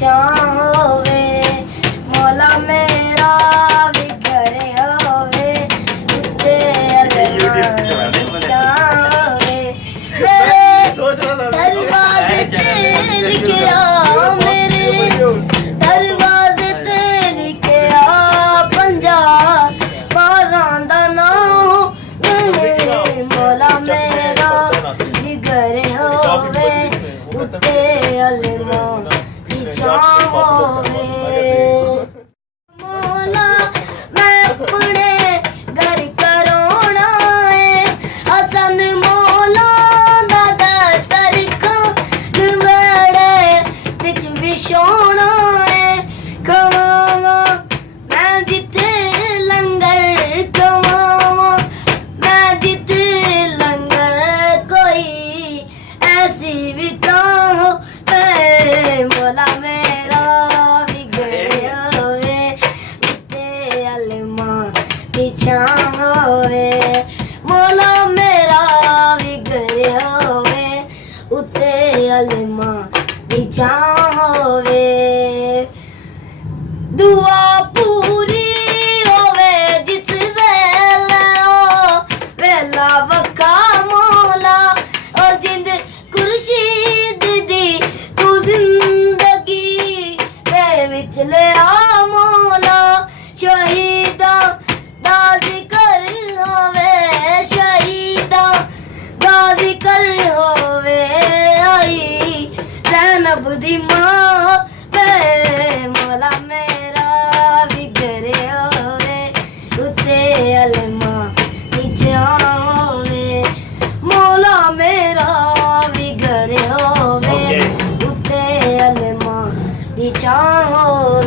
छां होवे मौला मेरा भी घरे होवे उत्ते अलमा छां होवे दरवाजे ते लिखिया मेरे दरवाजे ते लिखिया पंजाब बारां दा नाम मौला मेरा भी घरे होवे उत्ते अलमा छां होवे मौला मैं अपने घर करोना है हसन मौला दा दस्तर खाने विच विछोना है खवावा मैं जिथे लंगर खवावा मैं जिथे लंगर कोई ऐसी भी तो हो मौला मेरा भी घरे होवे उत्ते अलमा छां होवे मौला मेरा भी घरे होवे उत्ते अलमा छां होवे दुआ पूरी होवे जिस वेला वेला वक्का मौला और जिंद खुर्शीद दी तू जिंदगी दे विच ले आ मौला शहीदा दा जिक्र होवे शहीदा दा जिक्र होवे आई ज़ैनब दी मां वे मौला मेरा भी घरे होवे उत्ते अलमा छां होवे मौला मेरा भी घरे होवे उत्ते अलमा छां होवे।